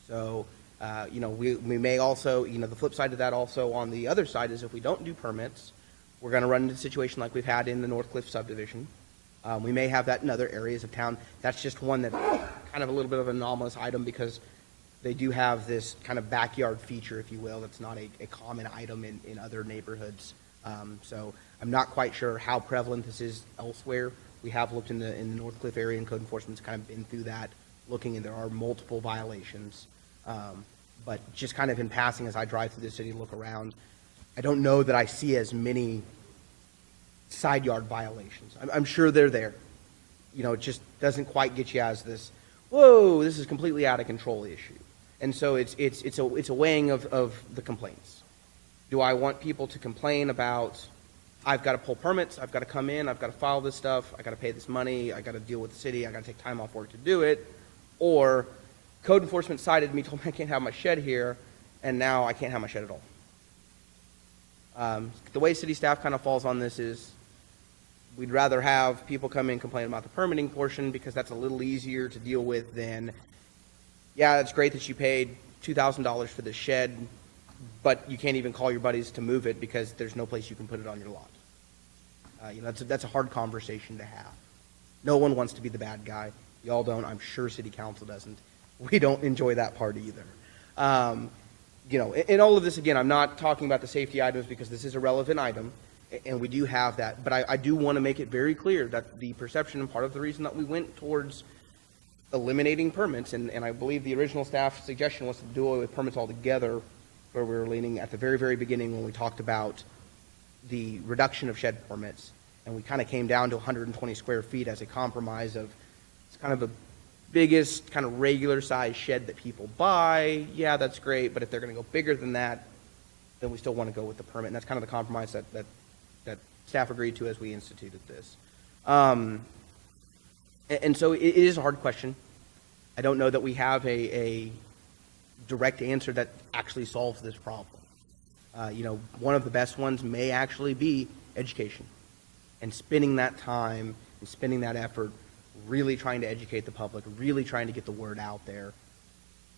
So, we may also, the flip side of that also on the other side is if we don't do permits, we're going to run into a situation like we've had in the North Cliff subdivision. We may have that in other areas of town. That's just one that's kind of a little bit of an anomalous item because they do have this kind of backyard feature, if you will, that's not a common item in other neighborhoods. So I'm not quite sure how prevalent this is elsewhere. We have looked in the North Cliff area, and code enforcement's kind of been through that, looking, and there are multiple violations. But just kind of in passing as I drive through the city and look around, I don't know that I see as many side yard violations. I'm sure they're there. It just doesn't quite get you as this, whoa, this is completely out of control issue. And so it's a weighing of the complaints. Do I want people to complain about, I've got to pull permits, I've got to come in, I've got to file this stuff, I've got to pay this money, I've got to deal with the city, I've got to take time off work to do it, or code enforcement cited me, told me I can't have my shed here, and now I can't have my shed at all. The way city staff kind of falls on this is we'd rather have people come in and complain about the permitting portion because that's a little easier to deal with than, yeah, it's great that you paid $2,000 for the shed, but you can't even call your buddies to move it because there's no place you can put it on your lot. That's a hard conversation to have. No one wants to be the bad guy. Y'all don't. I'm sure city council doesn't. We don't enjoy that part either. In all of this, again, I'm not talking about the safety items because this is a relevant item, and we do have that. But I do want to make it very clear that the perception and part of the reason that we went towards eliminating permits, and I believe the original staff suggestion was to do away with permits altogether, where we were leaning at the very, very beginning when we talked about the reduction of shed permits, and we kind of came down to 120 square feet as a compromise of it's kind of the biggest kind of regular size shed that people buy. Yeah, that's great, but if they're going to go bigger than that, then we still want to go with the permit, and that's kind of the compromise that staff agreed to as we instituted this. And so it is a hard question. I don't know that we have a direct answer that actually solves this problem. One of the best ones may actually be education and spending that time and spending that effort really trying to educate the public, really trying to get the word out there.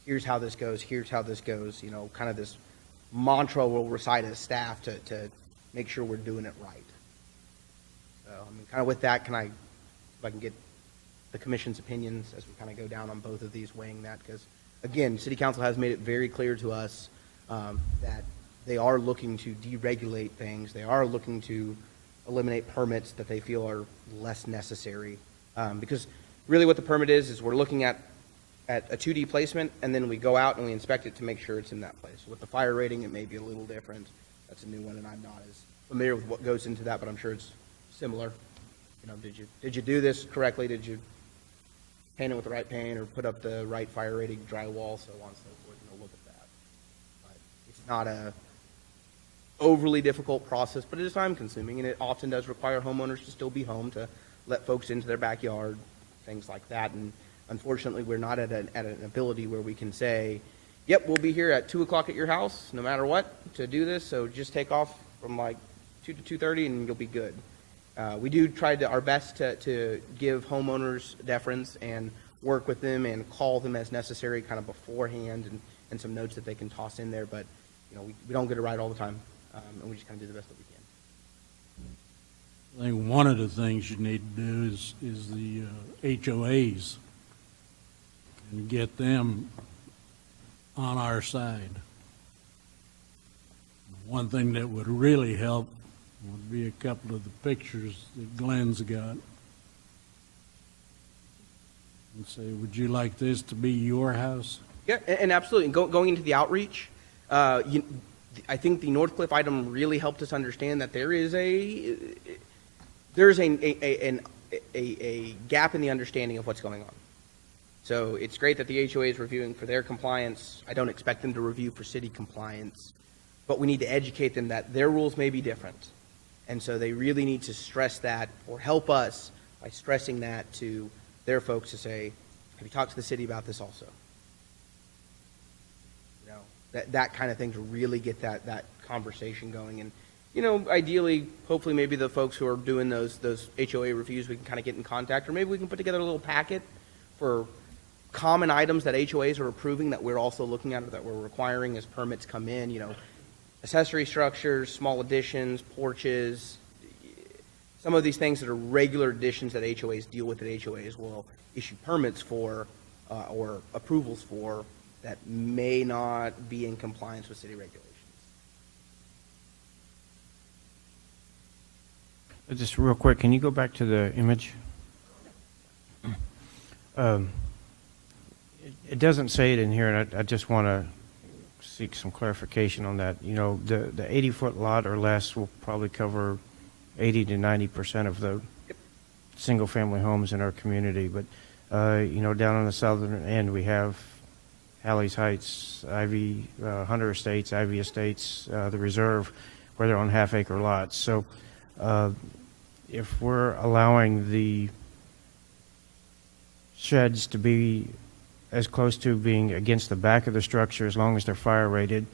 Here's how this goes, here's how this goes, kind of this mantra we'll recite as staff to make sure we're doing it right. So, kind of with that, if I can get the commission's opinions as we kind of go down on both of these, weighing that, because, again, city council has made it very clear to us that they are looking to deregulate things. They are looking to eliminate permits that they feel are less necessary. Because really what the permit is we're looking at a 2D placement, and then we go out and we inspect it to make sure it's in that place. With the fire rating, it may be a little different. That's a new one, and I'm not as familiar with what goes into that, but I'm sure it's similar. Did you do this correctly? Did you paint it with the right paint or put up the right fire rating drywall, so on and so forth? Look at that. But it's not a overly difficult process, but it is time consuming, and it often does require homeowners to still be home to let folks into their backyard, things like that. And unfortunately, we're not at an ability where we can say, yep, we'll be here at 2 o'clock at your house, no matter what, to do this. So just take off from like 2 to 2:30 and you'll be good. We do try our best to give homeowners deference and work with them and call them as necessary kind of beforehand and some notes that they can toss in there, but we don't get it right all the time, and we just kind of do the best that we can. I think one of the things you need to do is the HOAs and get them on our side. One thing that would really help would be a couple of the pictures that Glenn's got. And say, would you like this to be your house? Yeah, and absolutely. Going into the outreach, I think the Northcliffe item really helped us understand that there's a gap in the understanding of what's going on. So it's great that the HOA is reviewing for their compliance. I don't expect them to review for city compliance, but we need to educate them that their rules may be different. And so they really need to stress that, or help us by stressing that to their folks to say, have you talked to the city about this also? That kind of thing to really get that conversation going. And, ideally, hopefully maybe the folks who are doing those HOA reviews, we can kind of get in contact, or maybe we can put together a little packet for common items that HOAs are approving that we're also looking at, or that we're requiring as permits come in, accessory structures, small additions, porches, some of these things that are regular additions that HOAs deal with, that HOAs will issue permits for or approvals for that may not be in compliance with city regulations. Just real quick, can you go back to the image? It doesn't say it in here, and I just want to seek some clarification on that. The 80-foot lot or less will probably cover 80 to 90% of the single-family homes in our community. But, down on the southern end, we have Halley's Heights, Ivy, Hunter Estates, Ivy Estates, the Reserve, where they're on half-acre lots. So if we're allowing the sheds to be as close to being against the back of the structure as long as they're fire rated,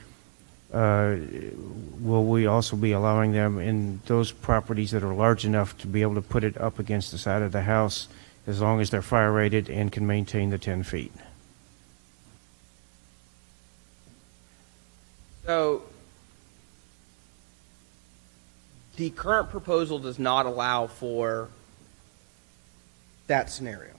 will we also be allowing them in those properties that are large enough to be able to put it up against the side of the house as long as they're fire rated and can maintain the 10 feet? So the current proposal does not allow for that scenario.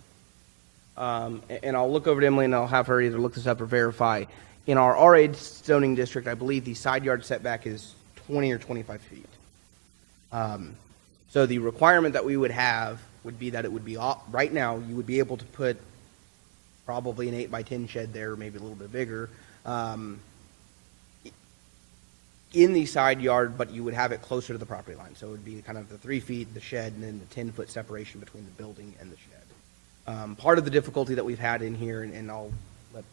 And I'll look over to Emily and I'll have her either look this up or verify. In our R8 zoning district, I believe the side yard setback is 20 or 25 feet. So the requirement that we would have would be that it would be, right now, you would be able to put probably an 8x10 shed there, maybe a little bit bigger, in the side yard, but you would have it closer to the property line. So it would be kind of the 3 feet, the shed, and then the 10-foot separation between the building and the shed. Part of the difficulty that we've had in here, and I'll let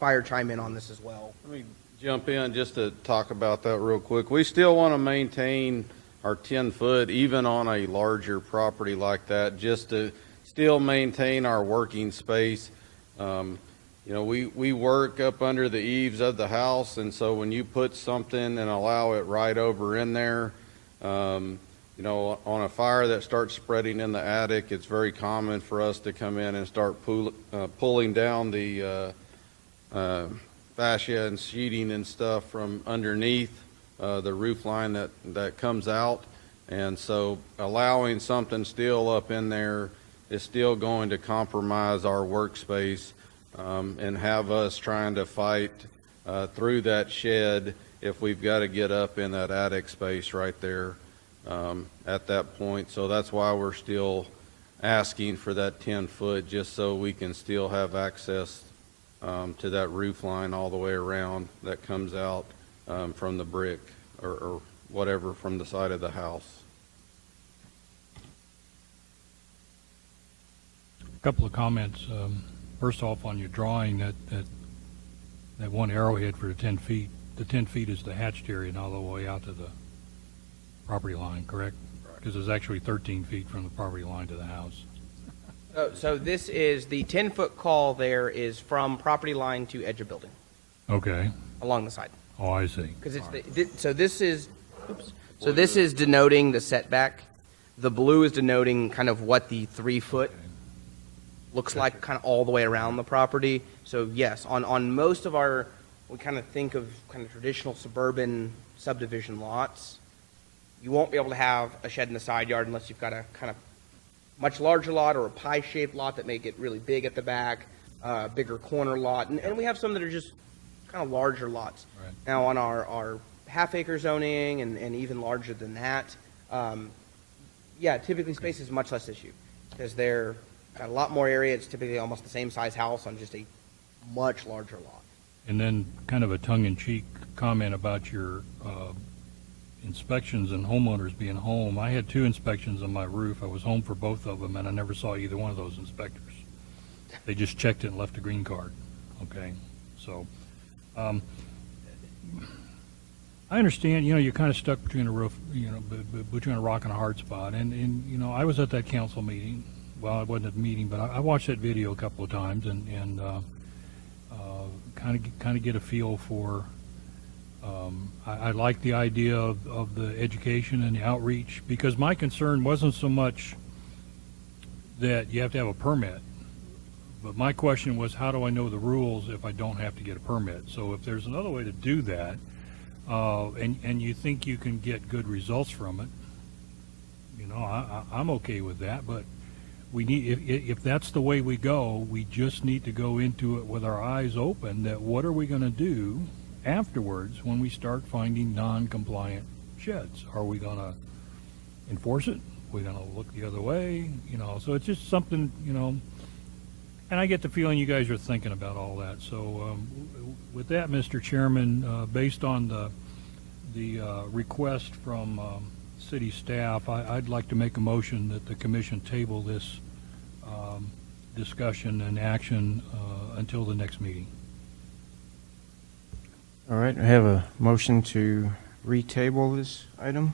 Fire chime in on this as well. Let me jump in just to talk about that real quick. We still want to maintain our 10-foot, even on a larger property like that, just to still maintain our working space. We work up under the eaves of the house, and so when you put something and allow it right over in there, on a fire that starts spreading in the attic, it's very common for us to come in and start pulling down the fascia and sheeting and stuff from underneath the roof line that comes out. And so allowing something still up in there is still going to compromise our workspace and have us trying to fight through that shed if we've got to get up in that attic space right there at that point. So that's why we're still asking for that 10-foot, just so we can still have access to that roof line all the way around that comes out from the brick or whatever from the side of the house. A couple of comments. First off, on your drawing, that one arrowhead for the 10 feet, the 10 feet is the hatched area and all the way out to the property line, correct? Because it's actually 13 feet from the property line to the house. So this is the 10-foot call there is from property line to edge of building. Okay. Along the side. Oh, I see. Because it's so this is, this is denoting the setback. The blue is denoting kind of what the 3-foot looks like, kind of all the way around the property. So yes, on most of our, we kind of think of kind of traditional suburban subdivision lots, you won't be able to have a shed in the side yard unless you've got a kind of much larger lot or a pie-shaped lot that may get really big at the back, bigger corner lot, and we have some that are just kind of larger lots. Right. Now, on our half-acre zoning and even larger than that, yeah, typically space is a much less issue because they're got a lot more area. It's typically almost the same size house on just a much larger lot. And then kind of a tongue-in-cheek comment about your inspections and homeowners being home. I had 2 inspections on my roof. I was home for both of them, and I never saw either one of those inspectors. They just checked it and left a green card. Okay, so I understand. You know, you're kind of stuck between a roof, you know, between a rock and a hard spot. And you know, I was at that council meeting. Well, I wasn't at the meeting, but I watched that video a couple of times and kind of get a feel for. I like the idea of the education and the outreach, because my concern wasn't so much that you have to have a permit, but my question was, how do I know the rules if I don't have to get a permit? So if there's another way to do that, and you think you can get good results from it, you know, I'm okay with that, but we need, if that's the way we go, we just need to go into it with our eyes open, that what are we going to do afterwards when we start finding non-compliant sheds? Are we going to enforce it? Are we going to look the other way? You know, so it's just something, you know, and I get the feeling you guys are thinking about all that. So with that, Mr. Chairman, based on the request from city staff, I'd like to make a motion that the commission table this discussion and action until the next meeting. All right, I have a motion to retable this item.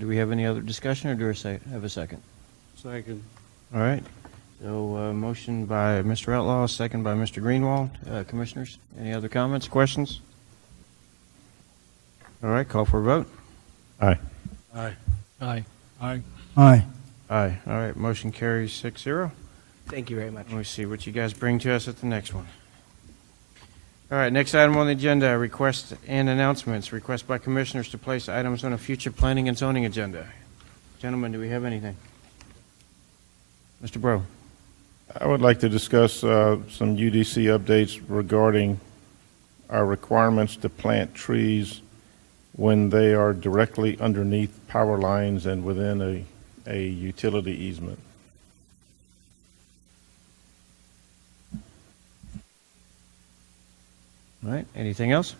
Do we have any other discussion, or do I have a second? Second. All right, so motion by Mr. Outlaw, second by Mr. Greenwald. Commissioners, any other comments, questions? All right, call for a vote. Aye. Aye. Aye. Aye. Aye. Aye. All right, motion carries 6-0. Thank you very much. Let me see what you guys bring to us at the next one. All right, next item on the agenda, requests and announcements. Request by commissioners to place items on a future planning and zoning agenda. Gentlemen, do we have anything? Mr. Bro. I would like to discuss some UDC updates regarding our requirements to plant trees when they are directly underneath power lines and within a utility easement. All right, anything else?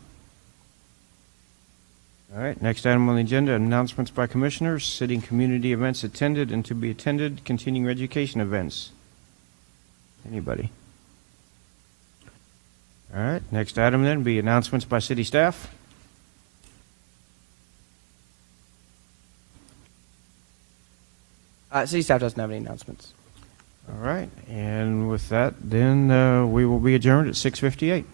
All right, next item on the agenda, announcements by commissioners, city and community events attended and to be attended, continuing education events. Anybody? All right, next item then be announcements by city staff. City staff doesn't have any announcements. All right, and with that, then we will be adjourned at 6:58.